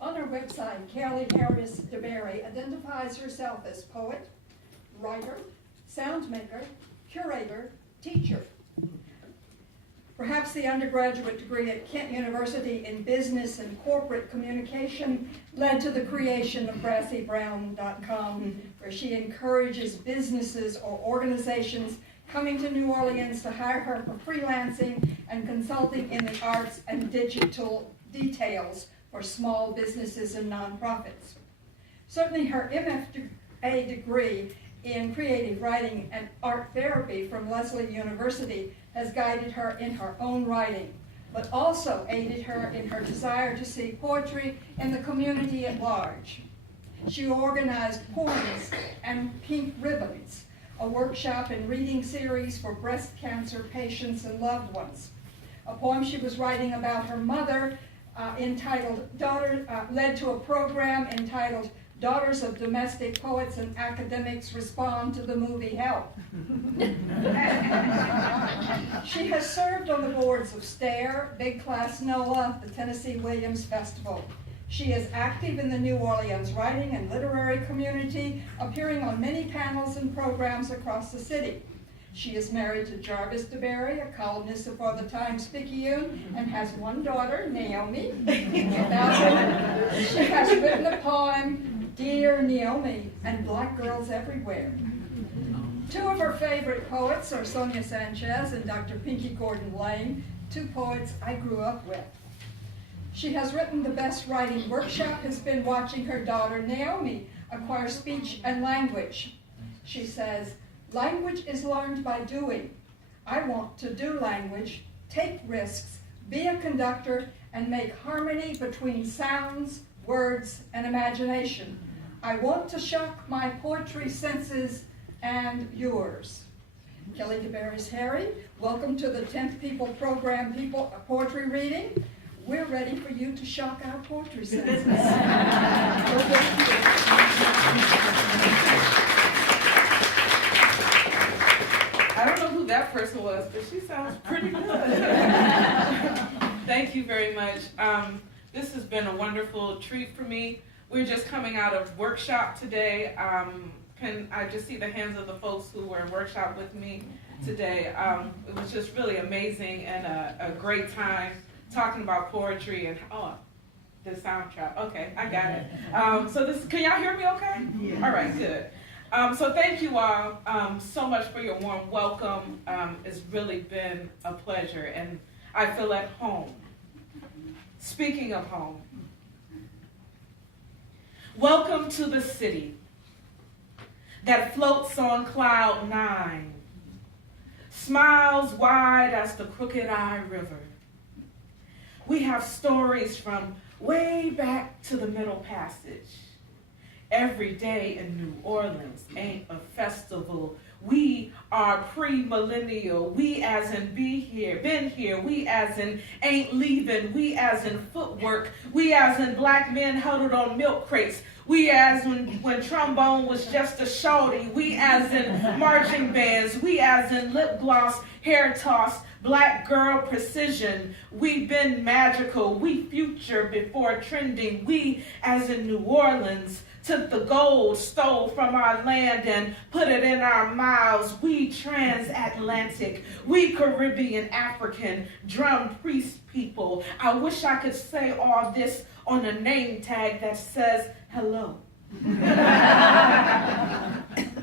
On her website, Harris DeBerry identifies herself as poet, writer, sound maker, curator, teacher. Perhaps the undergraduate degree at Kent University in Business and Corporate Communication led to the creation of BrassyBrown.com, where she encourages businesses or organizations coming to New Orleans to hire her for freelancing and consulting in the arts and digital details for small businesses and nonprofits. Certainly her MFA degree in creative writing and art therapy from Lesley University has guided her in her own writing, but also aided her in her desire to see poetry in the community at large. She organized Poems and Pink Ribbons, a workshop and reading series for breast cancer patients and loved ones. A poem she was writing about her mother led to a program entitled Daughters of Domestic Poets and Academics Respond to the Movie Help. She has served on the boards of STARE, Big Class NOAA, the Tennessee Williams Festival. She is active in the New Orleans writing and literary community, appearing on many panels and programs across the city. She is married to Harris DeBerry, a columnist for the Times-Picayune, and has one daughter, Naomi. She has written a poem, Dear Naomi, and Black Girls Everywhere. Two of her favorite poets are Sonia Sanchez and Dr. Pinky Gordon Lane, two poets I grew up with. She has written the best writing workshop, has been watching her daughter Naomi acquire speech and language. She says, language is learned by doing. I want to do language, take risks, be a conductor, and make harmony between sounds, words, and imagination. I want to shock my poetry senses and yours. Kelly DeBerry's Harry, welcome to the 10th People Program Poetry Reading. We're ready for you to shock our poetry senses. I don't know who that person was, but she sounds pretty good. Thank you very much. This has been a wonderful treat for me. We're just coming out of workshop today. Can I just see the hands of the folks who were in workshop with me today? It was just really amazing and a great time talking about poetry and, the soundtrack. Okay, I got it. Can y'all hear me okay? Yeah. All right, good. So thank you all so much for your warm welcome. It's really been a pleasure, and I feel at home. Speaking of home, welcome to the city that floats on cloud 9, smiles wide as the Crooked Eye River. We have stories from way back to the Middle Passage. Every day in New Orleans ain't a festival. We are pre-millennial. We as in been here. We as in ain't leaving. We as in footwork. We as in black men huddled on milk crates. We as when trombone was just a shorty. We as in marching bands. We as in lip gloss, hair toss, black girl precision. We've been magical. We future before trending. We as in New Orleans took the gold, stole from our land and put it in our mouths. We transatlantic, we Caribbean African, drum priest people. I wish I could say all this on a name tag that says hello.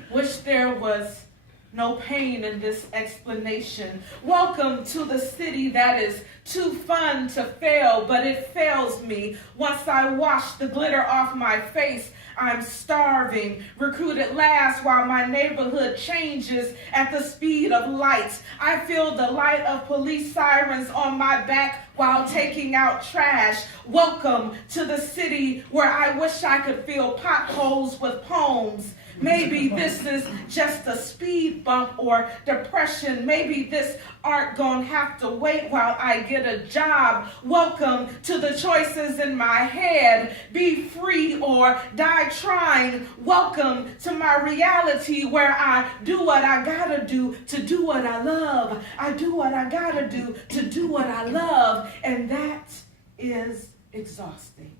Wish there was no pain in this explanation. Welcome to the city that is too fun to fail, but it fails me. Once I wash the glitter off my face, I'm starving, recruited last while my neighborhood changes at the speed of light. I feel the light of police sirens on my back while taking out trash. Welcome to the city where I wish I could fill potholes with poems, Maybe this is just a speed bump or depression. Maybe this aren't gonna have to wait while I get a job. Welcome to the choices in my head. Be free or die trying. Welcome to my reality where I do what I gotta do to do what I love. I do what I gotta do to do what I love. And that is exhausting.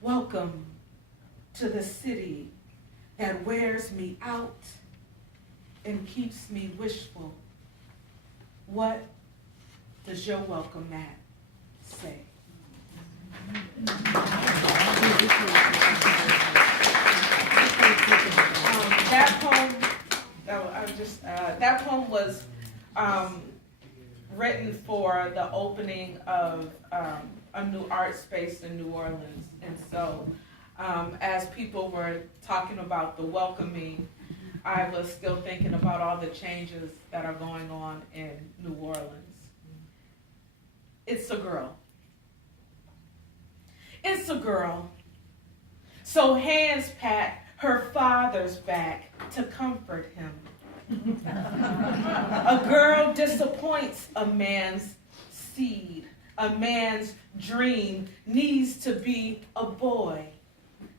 Welcome to the city that wears me out and keeps me wishful. What does your welcome mat say? That poem was written for the opening of a new art space in New Orleans, and so as people were talking about the welcoming, I was still thinking about all the changes that are going on in New Orleans. It's a girl. It's a girl. So hands pat her father's back to comfort him. A girl disappoints a man's seed. A man's dream needs to be a boy.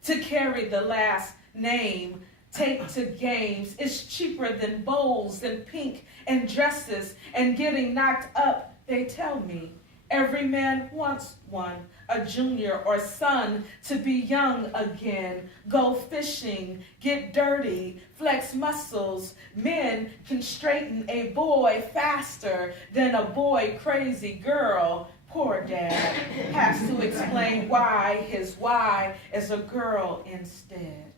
To carry the last name, take to games. It's cheaper than bowls and pink and dresses and getting knocked up, they tell me. Every man wants one, a junior or son, to be young again, go fishing, get dirty, flex muscles. Men can straighten a boy faster than a boy crazy girl. Poor dad has to explain why his why is a girl instead.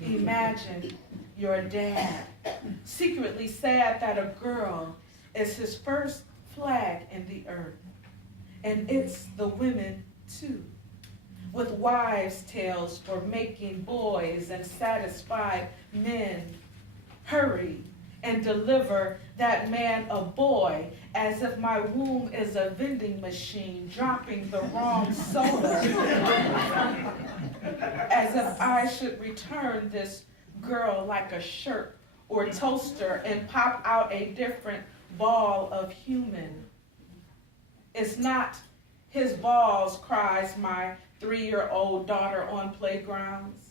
Imagine your dad secretly sad that a girl is his first flag in the earth. And it's the women too, with wives' tales for making boys and satisfied men. Hurry and deliver that man a boy, as if my womb is a vending machine dropping the wrong soda. As if I should return this girl like a shirt or toaster and pop out a different ball of human. It's not his balls, cries my 3-year-old daughter on playgrounds.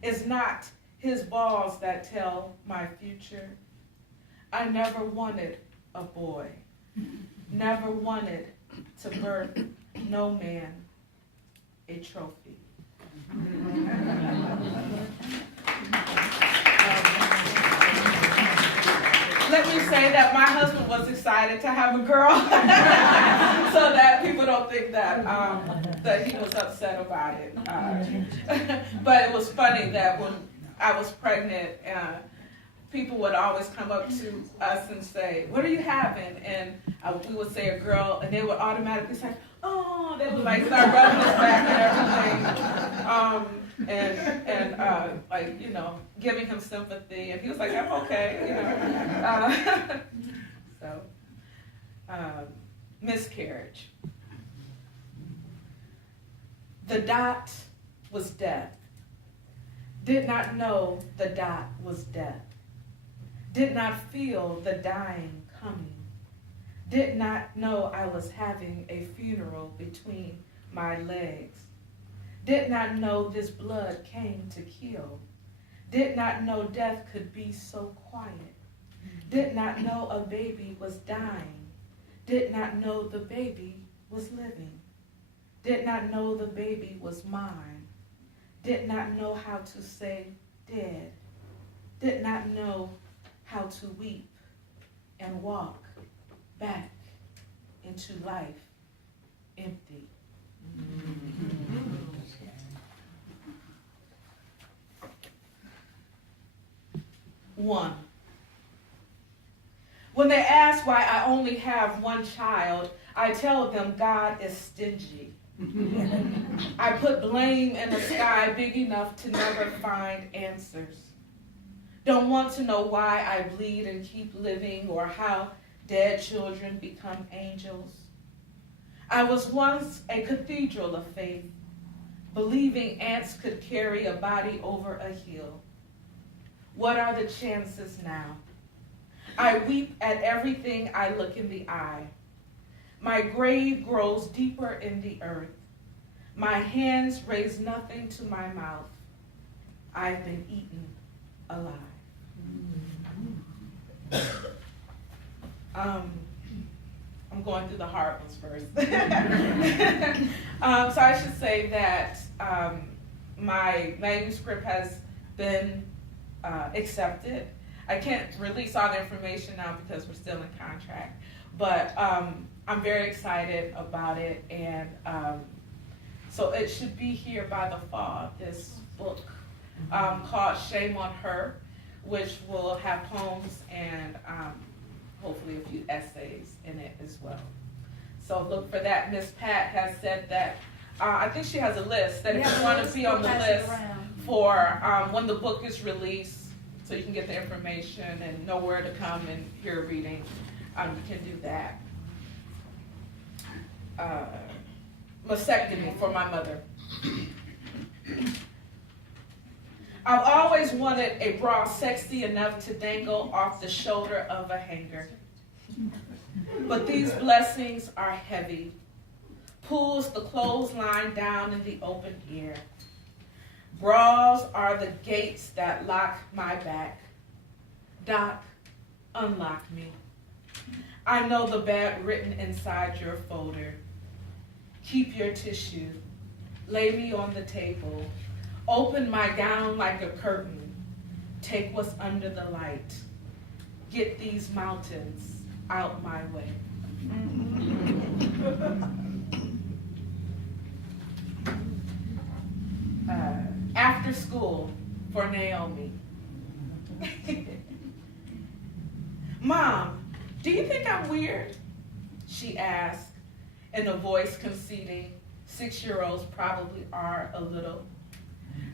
It's not his balls that tell my future. I never wanted a boy, never wanted to birth no man a trophy. Let me say that my husband was excited to have a girl, so that people don't think that that he was upset about it. But it was funny that when I was pregnant, people would always come up to us and say, "What are you having?" And we would say a girl, and they would automatically say, "Oh," they would like start rubbing us back and everything, like, you know, giving him sympathy, and he was like, "I'm okay," you know. Miscarriage. The dot was death. Did not know the dot was death. Did not feel the dying coming. Did not know I was having a funeral between my legs. Did not know this blood came to kill. Did not know death could be so quiet. Did not know a baby was dying. Did not know the baby was living. Did not know the baby was mine. Did not know how to say dead. Did not know how to weep and walk back into life empty. One. When they ask why I only have one child, I tell them God is stingy. I put blame in the sky big enough to never find answers. Don't want to know why I bleed and keep living, or how dead children become angels. I was once a cathedral of faith, believing ants could carry a body over a hill. What are the chances now? I weep at everything I look in the eye. My grave grows deeper in the earth. My hands raise nothing to my mouth. I've been eaten alive. I'm going through the hard ones first. So I should say that my manuscript has been accepted. I can't release all the information now because we're still in contract, but I'm very excited about it, and so it should be here by the fall, this book called Shame on Her, which will have poems and hopefully a few essays in it as well. So look for that. Miss Pat has said that, I think she has a list, that if you want to be on the list for when the book is released, so you can get the information and know where to come and hear a reading, you can do that. Mastectomy for my mother. I've always wanted a bra sexy enough to dangle off the shoulder of a hanger. But these blessings are heavy. Pulls the clothesline down in the open air. Bras are the gates that lock my back. Doc, unlock me. I know the bad written inside your folder. Keep your tissue. Lay me on the table. Open my gown like a curtain. Take what's under the light. Get these mountains out my way. After school for Naomi. Mom, do you think I'm weird? She asked in a voice conceding 6-year-olds probably are a little.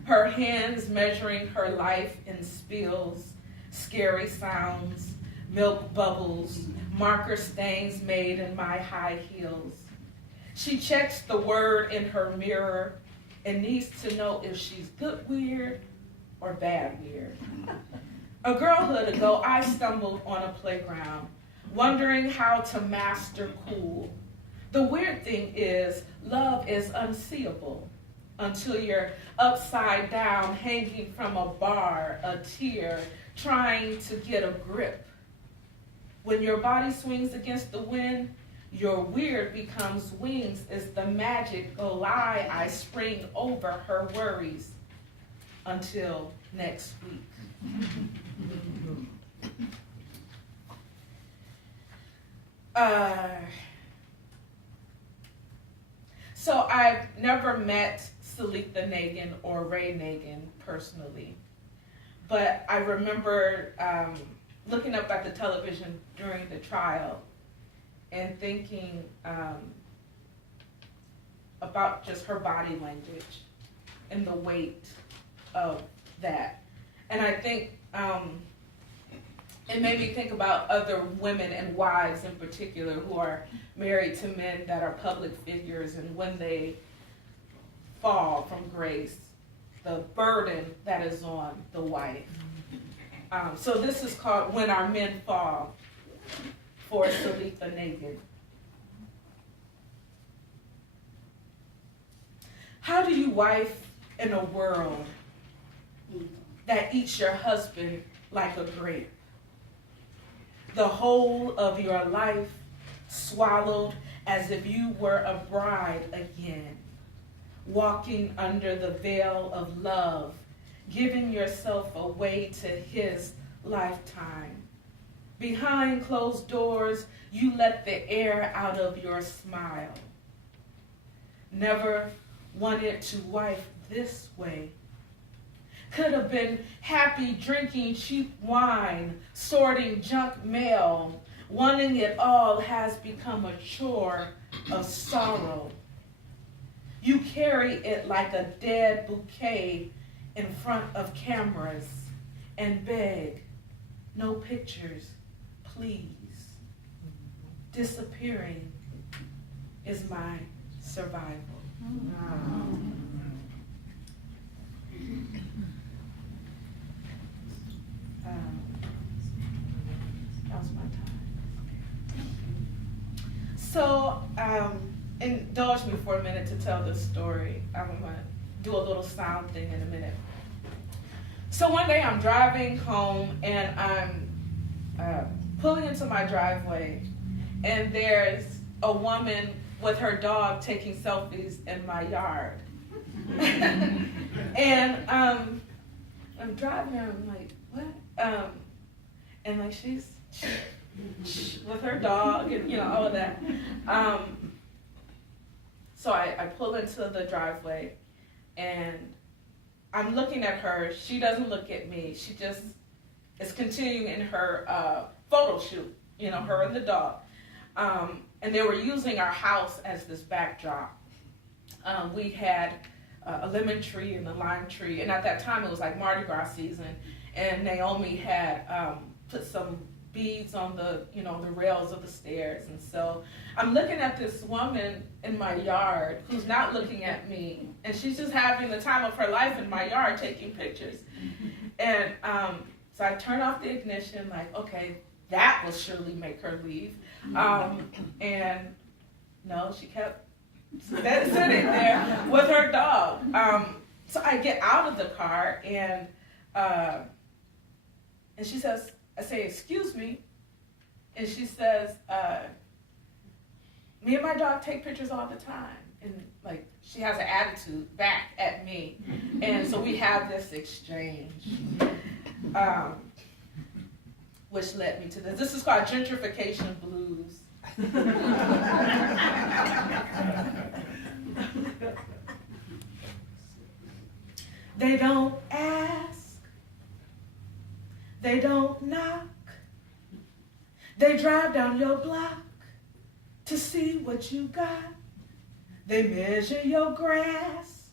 Her hands measuring her life in spills, scary sounds, milk bubbles, marker stains made in my high heels. She checks the word in her mirror and needs to know if she's good weird or bad weird. A girlhood ago, I stumbled on a playground, wondering how to master cool. The weird thing is, love is unseeable until you're upside down, hanging from a bar, a tear, trying to get a grip. When your body swings against the wind, your weird becomes wings as the magic go lie. I spring over her worries until next week. So I've never met Salitha Nagin or Ray Nagin personally, but I remember looking up at the television during the trial and thinking about just her body language and the weight of that. And I think it made me think about other women and wives in particular who are married to men that are public figures, and when they fall from grace, the burden that is on the wife. So this is called When Our Men Fall for Salitha Nagin. How do you wife in a world that eats your husband like a grape? The whole of your life swallowed as if you were a bride again, walking under the veil of love, giving yourself away to his lifetime. Behind closed doors, you let the air out of your smile. Never wanted to wife this way. Could have been happy drinking cheap wine, sorting junk mail. Wanting it all has become a chore of sorrow. You carry it like a dead bouquet in front of cameras and beg, no pictures, please. Disappearing is my survival. So, indulge me for a minute to tell this story. I'm going to do a little sound thing in a minute. So one day I'm driving home and I'm pulling into my driveway, and there's a woman with her dog taking selfies in my yard. And I'm driving her, I'm like, what? And like she's with her dog and all of that. So I pull into the driveway and I'm looking at her. She doesn't look at me. She just is continuing in her photo shoot, her and the dog. And they were using our house as this backdrop. We had a lemon tree and a lime tree, and at that time it was like Mardi Gras season, and Naomi had put some beads on the the rails of the stairs. And so I'm looking at this woman in my yard who's not looking at me, and she's just having the time of her life in my yard taking pictures. And so I turn off the ignition, like, okay, that will surely make her leave. And no, she kept sitting there with her dog. So I get out of the car and she says, I say, excuse me. And she says, me and my dog take pictures all the time. And like, she has an attitude back at me. And so we have this exchange, which led me to this. This is called gentrification blues. They don't ask, they don't knock, they drive down your block to see what you got. They measure your grass,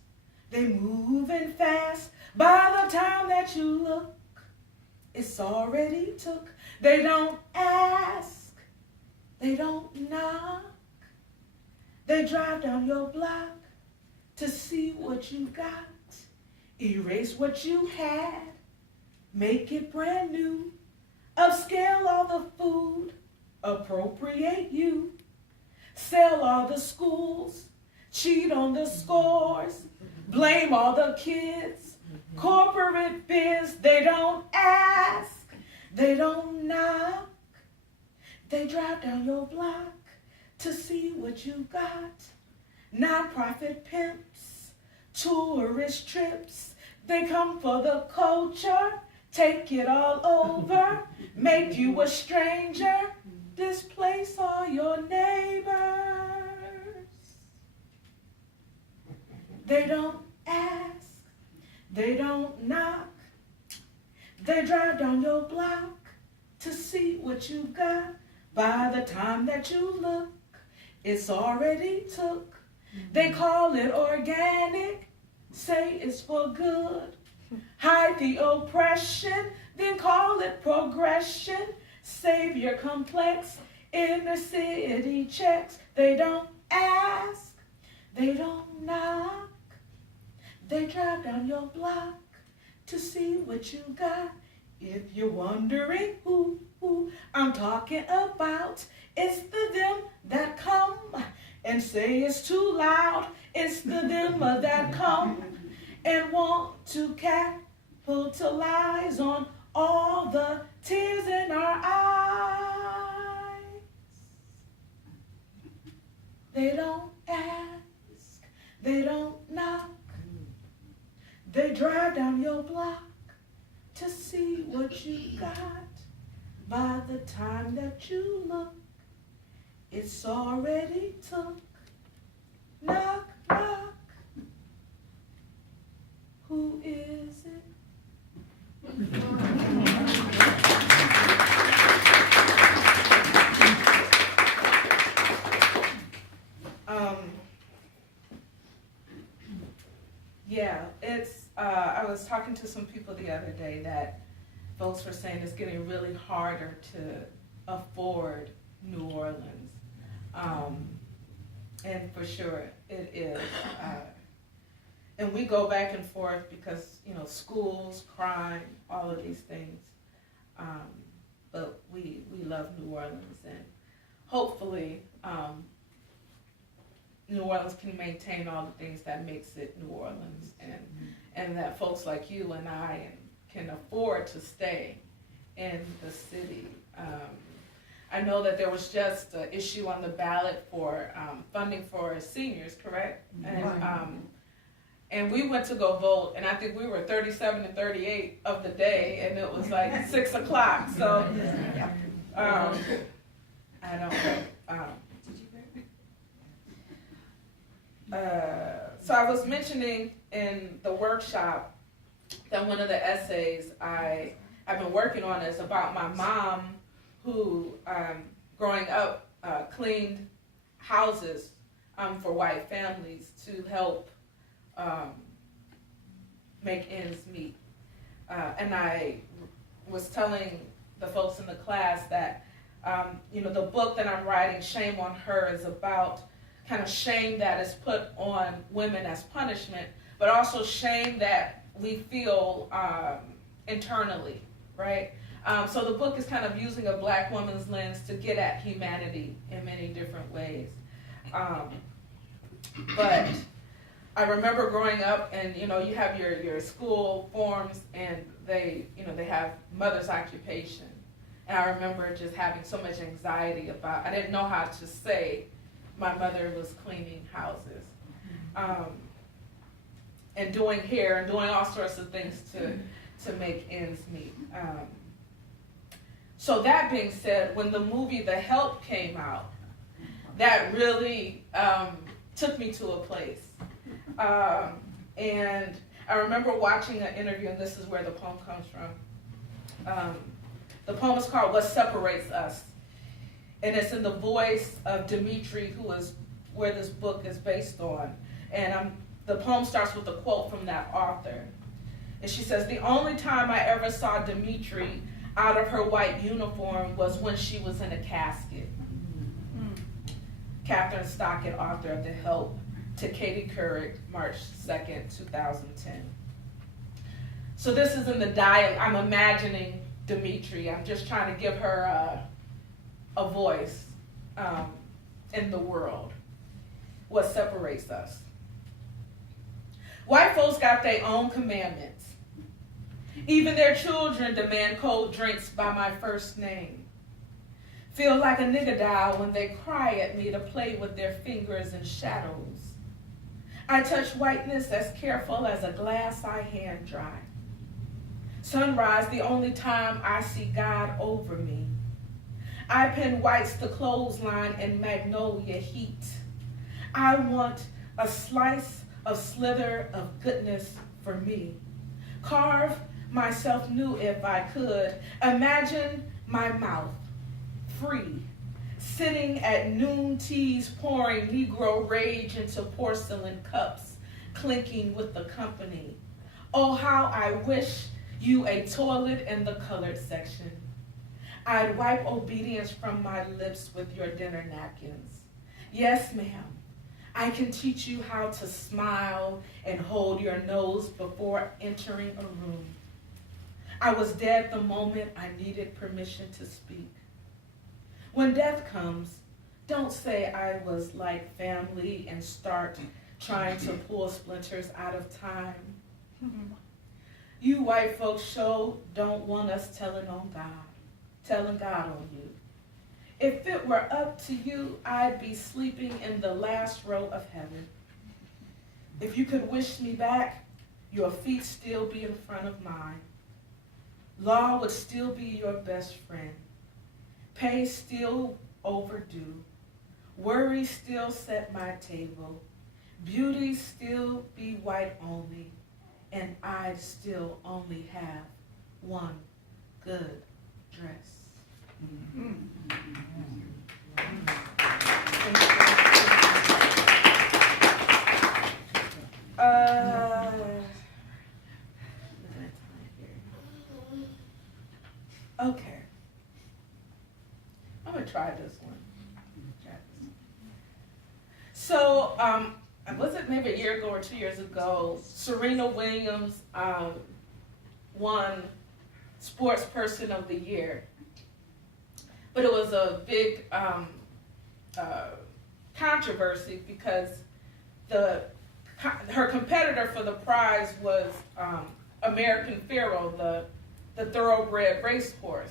they moving fast. By the time that you look, it's already took. They don't ask, they don't knock, they drive down your block to see what you got. Erase what you had, make it brand new, upscale all the food, appropriate you, sell all the schools, cheat on the scores, blame all the kids, corporate biz. They don't ask, they don't knock, they drive down your block to see what you got. Nonprofit pimps, tourist trips, they come for the culture, take it all over, make you a stranger, displace all your neighbors. They don't ask, they don't knock, they drive down your block to see what you got. By the time that you look, it's already took. They call it organic, say it's for good. Hide the oppression, then call it progression. Savior complex, inner city checks. They don't ask, they don't knock, they drive down your block to see what you got. If you're wondering who I'm talking about, it's the them that come and say it's too loud. It's the them that come and want to capitalize on all the tears in our eyes. They don't ask, they don't knock, they drive down your block to see what you got. By the time that you look, it's already took. Knock, knock. Who is it? Yeah, it's, I was talking to some people the other day that folks were saying it's getting really harder to afford New Orleans. And for sure it is. And we go back and forth because, schools, crime, all of these things. But we love New Orleans, and hopefully New Orleans can maintain all the things that makes it New Orleans, and that folks like you and I can afford to stay in the city. I know that there was just an issue on the ballot for funding for seniors, correct? And we went to go vote, and I think we were 37 and 38 of the day, and it was like 6 o'clock. So I don't know. So I was mentioning in the workshop that one of the essays I've been working on is about my mom, who growing up cleaned houses for white families to help make ends meet. And I was telling the folks in the class that the book that I'm writing, Shame on Her, is about kind of shame that is put on women as punishment, but also shame that we feel internally, right? So the book is kind of using a Black woman's lens to get at humanity in many different ways. But I remember growing up, and you have your school forms, and they have mother's occupation, and I remember just having so much anxiety about. I didn't know how to say my mother was cleaning houses, and doing hair and doing all sorts of things to make ends meet. So that being said, when the movie The Help came out, that really took me to a place. And I remember watching an interview, and this is where the poem comes from. The poem is called What Separates Us. And it's in the voice of Dimitri, who is where this book is based on. And the poem starts with a quote from that author. And she says, "The only time I ever saw Dimitri out of her white uniform was when she was in a casket." Catherine Stockett, author of The Help, to Katie Couric, March 2nd, 2010. So this is in the dialogue. I'm imagining Dimitri. I'm just trying to give her a voice in the world. What separates us? White folks got their own commandments. Even their children demand cold drinks by my first name. Feel like a nigga doll when they cry at me to play with their fingers and shadows. I touch whiteness as careful as a glass I hand dry. Sunrise, the only time I see God over me. I pin whites the clothesline in magnolia heat. I want a slice of slither of goodness for me. Carve myself new if I could. Imagine my mouth, free, sitting at noon teas, pouring Negro rage into porcelain cups, clinking with the company. Oh, how I wish you a toilet in the colored section. I'd wipe obedience from my lips with your dinner napkins. Yes, ma'am, I can teach you how to smile and hold your nose before entering a room. I was dead the moment I needed permission to speak. When death comes, don't say I was like family and start trying to pull splinters out of time. You white folks sure don't want us telling God on you. If it were up to you, I'd be sleeping in the last row of heaven. If you could wish me back, your feet still be in front of mine. Law would still be your best friend. Pay still overdue. Worry still set my table. Beauty still be white only. And I'd still only have one good dress. Okay. I'm gonna try this one. So, was it maybe a year ago or 2 years ago, Serena Williams won Sports Person of the Year. But it was a big controversy because her competitor for the prize was American Pharoah, the thoroughbred racehorse.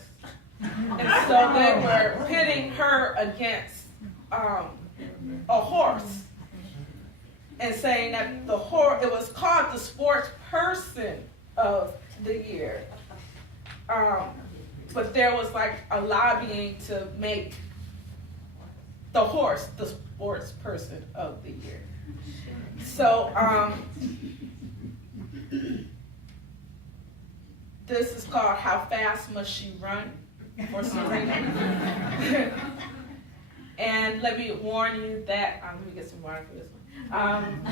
And so they were pitting her against a horse and saying that it was called the sports person of the year. But there was like a lobbying to make the horse the sports person of the year. So this is called How Fast Must She Run for Serena. And let me warn you that, let me get some water for this one.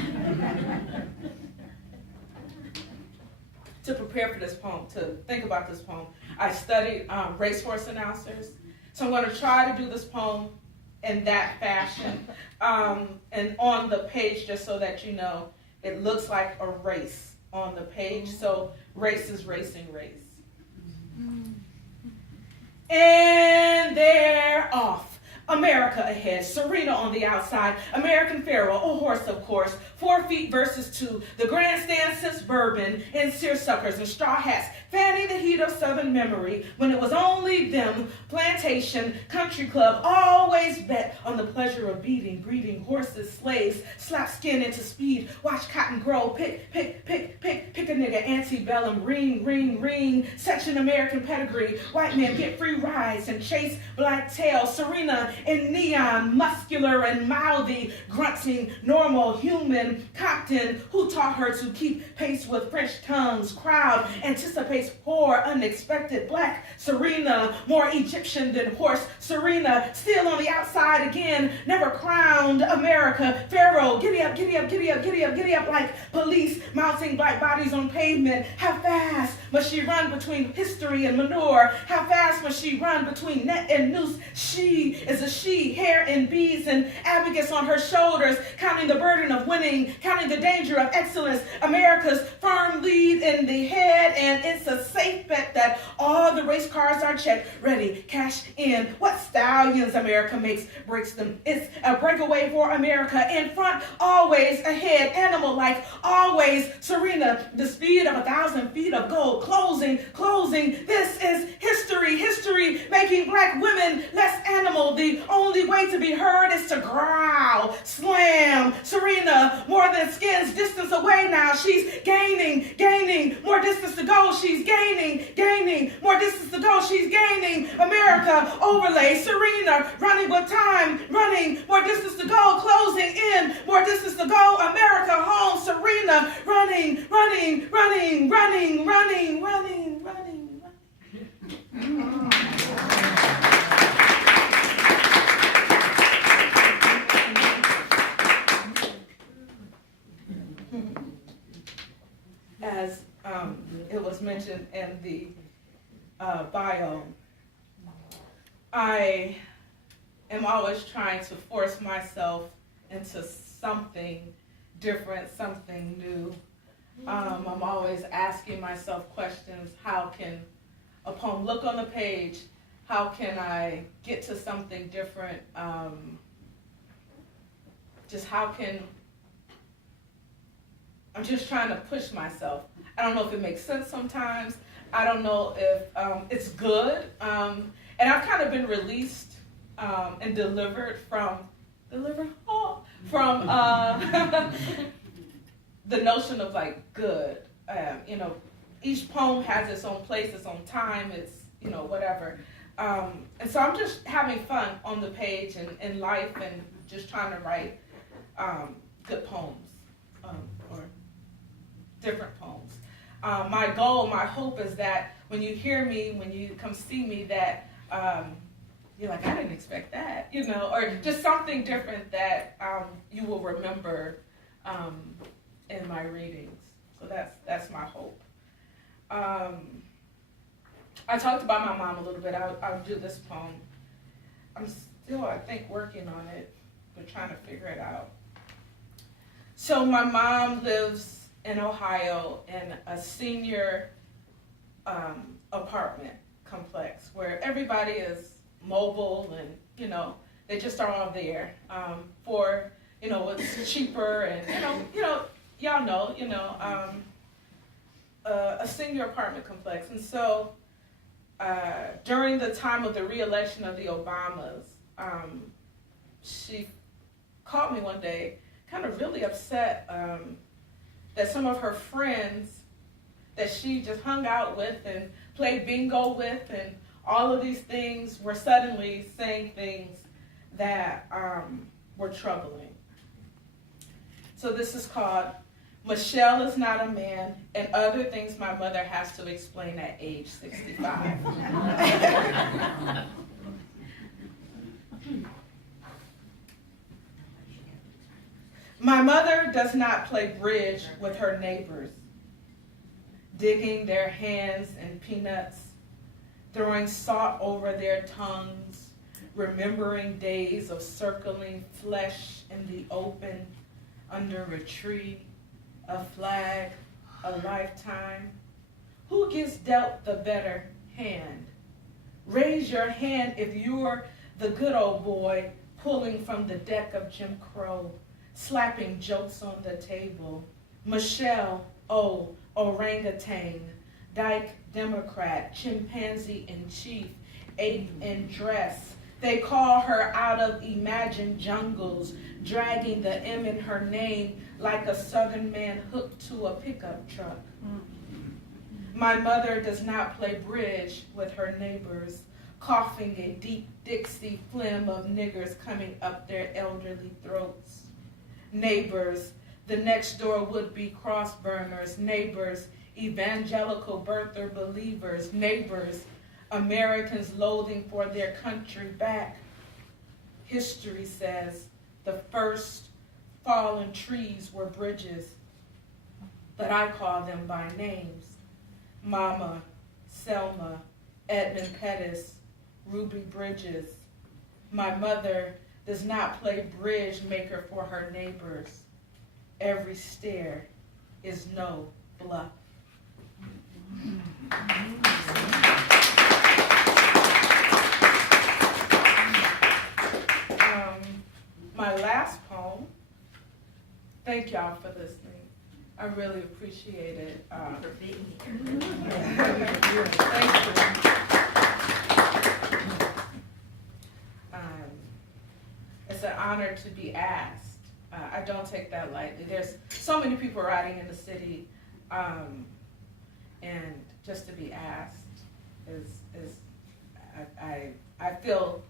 To prepare for this poem, to think about this poem, I studied racehorse announcers. So I'm going to try to do this poem in that fashion. And on the page, just so that you know, it looks like a race on the page. So race is racing race. And they're off. America ahead, Serena on the outside, American Pharoah, a horse of course, 4 feet versus 2, the grandstand sips bourbon in seersuckers and straw hats, fanning the heat of Southern memory when it was only them, plantation, country club, always bet on the pleasure of breeding horses, slaves, slap skin into speed, watch cotton grow, pick a nigga, antebellum, ring, such an American pedigree, white man get free rides and chase black tail, Serena in neon, muscular and mouthy, grunting, normal, human, Compton, who taught her to keep pace with French tongues, crowd anticipates poor, unexpected black, Serena, more Egyptian than horse, Serena, still on the outside again, never crowned America, Pharaoh, giddy up, like police mounting black bodies on pavement, how fast must she run between history and manure, how fast must she run between net and noose, she is a she, hair and beads and abacus on her shoulders, counting the burden of winning, counting the danger of excellence, America's firm lead in the head, and it's a safe bet that all the race cars are checked, ready, cash in. What stallions America breaks them. It's a breakaway for America, in front, always ahead, animal life, always Serena, the speed of 1,000 feet of gold, closing, this is history, making black women less animal, the only way to be heard is to growl, slam, Serena, more than skins, distance away now, she's gaining, more distance to go, she's gaining, more distance to go, she's gaining, America, overlay, Serena, running with time, more distance to go, closing in, more distance to go, America, home, Serena, running. As it was mentioned in the bio, I am always trying to force myself into something different, something new. I'm always asking myself questions. How can a poem look on the page? How can I get to something different? I'm just trying to push myself. I don't know if it makes sense sometimes. I don't know if it's good. And I've kind of been released and delivered from the notion of like good. Each poem has its own place, its own time, it's, whatever. And so I'm just having fun on the page and in life and just trying to write good poems or different poems. My goal, my hope is that when you hear me, when you come see me, that you're like, I didn't expect that, or just something different that you will remember in my readings. So that's my hope. I talked about my mom a little bit. I'll do this poem. I'm still, I think, working on it, but trying to figure it out. So my mom lives in Ohio in a senior apartment complex where everybody is mobile and, They just are all there for, what's cheaper and, y'all know, a senior apartment complex. And so during the time of the re-election of the Obamas, she called me one day kind of really upset that some of her friends that she just hung out with and played bingo with and all of these things were suddenly saying things that were troubling. So this is called Michelle is Not a Man and Other Things My Mother Has to Explain at Age 65. My mother does not play bridge with her neighbors, digging their hands in peanuts, throwing salt over their tongues, remembering days of circling flesh in the open under a tree, a flag, a lifetime. Who gets dealt the better hand? Raise your hand if you're the good old boy pulling from the deck of Jim Crow, slapping jokes on the table. Michelle, oh, orangutan, dyke Democrat, chimpanzee in chief, ape in dress. They call her out of imagined jungles, dragging the M in her name like a southern man hooked to a pickup truck. My mother does not play bridge with her neighbors, coughing a deep Dixie phlegm of niggers coming up their elderly throats. Neighbors, the next door would-be cross burners. Neighbors, evangelical birther believers. Neighbors, Americans loathing for their country back. History says the first fallen trees were bridges, but I call them by names. Mama, Selma, Edmund Pettis, Ruby Bridges. My mother does not play bridge maker for her neighbors. Every stare is no bluff. My last poem, thank y'all for listening. I really appreciate it. For being here. Thank you. It's an honor to be asked. I don't take that lightly. There's so many people writing in the city, and just to be asked is I feel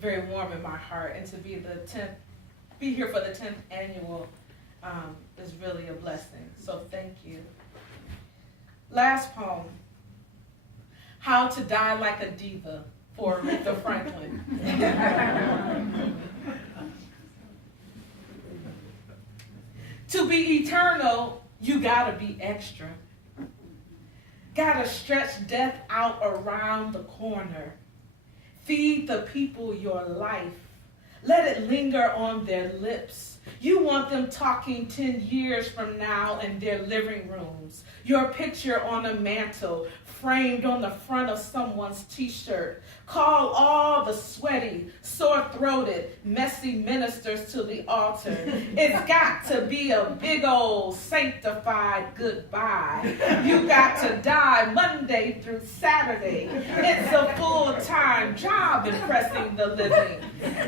very warm in my heart, and to be here for the 10th annual is really a blessing. So thank you. Last poem, How to Die Like a Diva for Aretha Franklin. To be eternal, you gotta be extra. Gotta stretch death out around the corner. Feed the people your life. Let it linger on their lips. You want them talking 10 years from now in their living rooms. Your picture on a mantle, framed on the front of someone's t-shirt. Call all the sweaty, sore-throated, messy ministers to the altar. It's got to be a big old sanctified goodbye. You got to die Monday through Saturday. It's a full-time job impressing the living.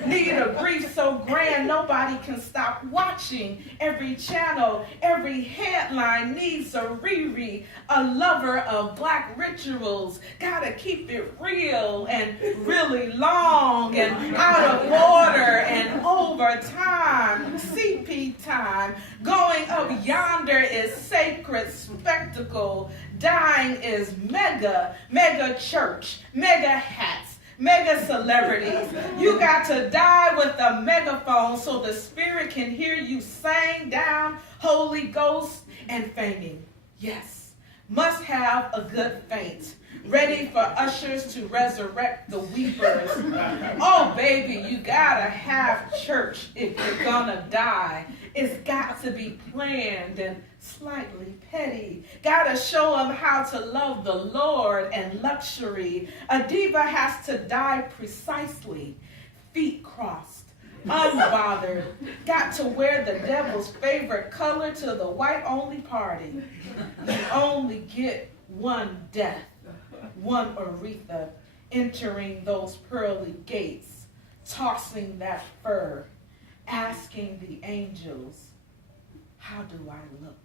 Need a brief so grand nobody can stop watching. Every channel, every headline needs a Riri, a lover of black rituals. Gotta keep it real and really long and out of order and over time. CP time. Going up yonder is sacred spectacle. Dying is mega church, mega hats, mega celebrities. You got to die with a megaphone so the spirit can hear you sing down Holy Ghost and fainting. Yes, must have a good faint. Ready for ushers to resurrect the weepers. Oh, baby, you gotta have church if you're gonna die. It's got to be planned and slightly petty. Gotta show them how to love the Lord and luxury. A diva has to die precisely. feet crossed, unbothered, got to wear the devil's favorite color to the white-only party. You only get one death, one Aretha, entering those pearly gates, tossing that fur, asking the angels, how do I look?